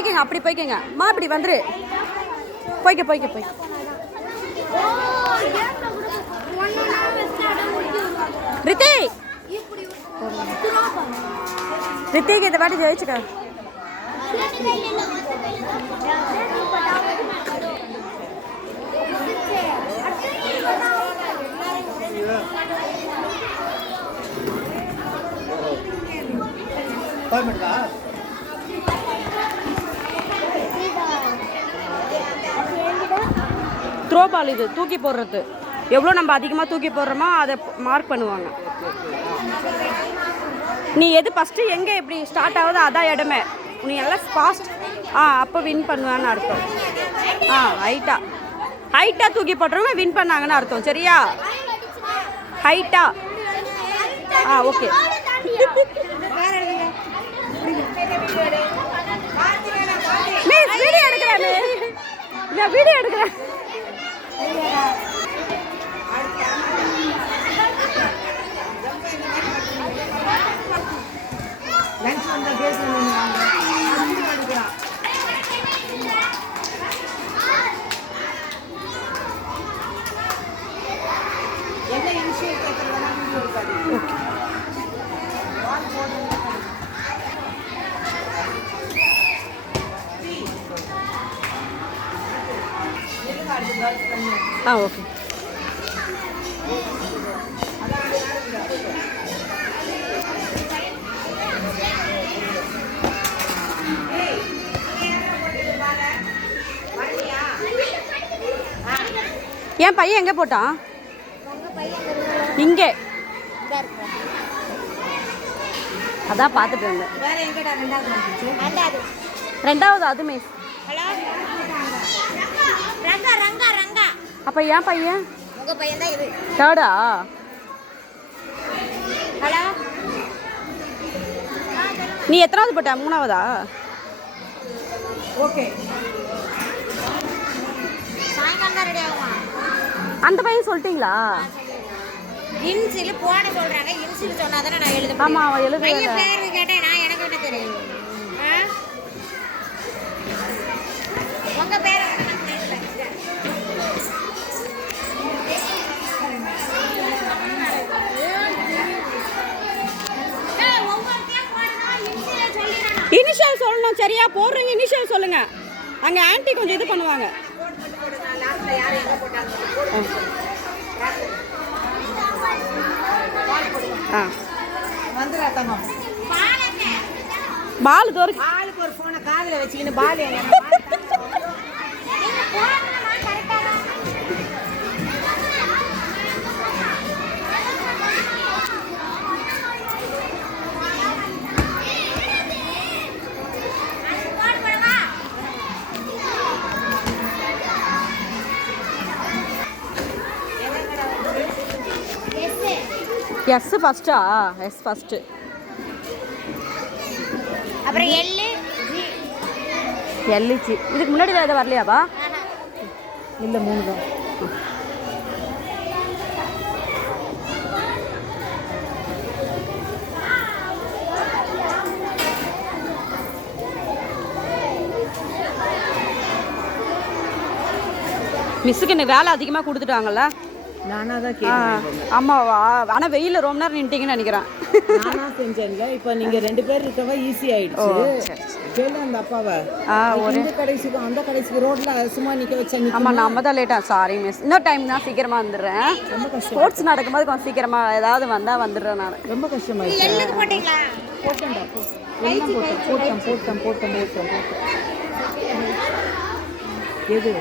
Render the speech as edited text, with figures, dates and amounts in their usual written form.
போய்க்கங்க, அப்படி போய்க்கங்க. மா இப்படி வந்துரு. போய்க்க போய்க்க போய். ரித்தி ரித்திக்கு இந்த வாட்டி ஜெயிச்சுக்க. த்ரோ பால் இது தூக்கி போடுறது. எவ்வளோ நம்ம அதிகமாக தூக்கி போடுறோமோ அதை மார்க் பண்ணுவாங்க. நீ எது ஃபஸ்ட்டு எங்கே எப்படி ஸ்டார்ட் ஆகுதோ அதான் இடமே. நீ எல்லாம் ஃபாஸ்ட் அப்போ வின் பண்ணுவான்னு அர்த்தம். ஹைட்டாக தூக்கி போடுறவங்க வின் பண்ணாங்கன்னு அர்த்தம். சரியா? ஹைட்டாக ஓகே. மிஸ் வீடியோ எடுக்கிறேன். நான் வீடியோ எடுக்கிறேன். ஓகே. என் பையன் எங்கே போட்டான்? இங்கே. அதான் பார்த்துட்டு வந்தேன். ரெண்டாவது அது மிஸ். அப்போ ஏன் பையன்? தேர்டா? நீ எத்தனாவது போட்ட? மூணாவதா? ஓகே. அந்த பையன் சொல்லிட்டீங்களா? இன்சில் போட சொல்றாங்க. இன்சில் சொன்னாதானே நான் எழுத. ஆமா, அவ எழுத. பையன் பேர் கேட்டேன். நான் எனக்கு என்ன தெரியும்? உங்க பேர் இனிஷியல் சொல்லணும். சரியா? போடுறீங்க இனிஷியல் சொல்லுங்க. அங்க ஆன்ட்டி கொஞ்சம் இது பண்ணுவாங்க. பால் தோறு. ஆளுக்கு ஒரு போனை காதுல வச்சுக்கின்னு பால் எஸ் ஃபர்ஸ்டா? S first. அப்புறம் எல் ஜி. இதுக்கு முன்னாடி வேறு வரலையாப்பா? இல்லை, 3 தான். மிஸ்ஸுக்கு இன்னைக்கு வேலை அதிகமாக கொடுத்துட்டாங்கல்ல? நானாக தான் கேட்குறேன். ஆமாவா? ஆனால் வெயிலில் ரொம்ப நேரம் நின்றுட்டீங்கன்னு நினைக்கிறேன். நானாக செஞ்சேன்ல. இப்போ நீங்கள் 2 பேர் இருக்கவா ஈஸி ஆகிடுச்சு. கேளு அந்த அப்பாவை. இந்த கடைசிக்கும் அந்த கடைசிக்கு ரோட்டில் சும்மா நிற்க வச்சா. ஆமாம், நம்ம தான் லேட்டாக. Sorry miss. இன்னொரு டைம் நான் சீக்கிரமாக வந்துடுறேன். ரொம்ப கஷ்டம். ஸ்போர்ட்ஸ் நடக்கும்போது கொஞ்சம் சீக்கிரமாக ஏதாவது வந்தால் வந்துடுறேன் நான். ரொம்ப கஷ்டமாக போட்டேன்டா. போட்டேன். எது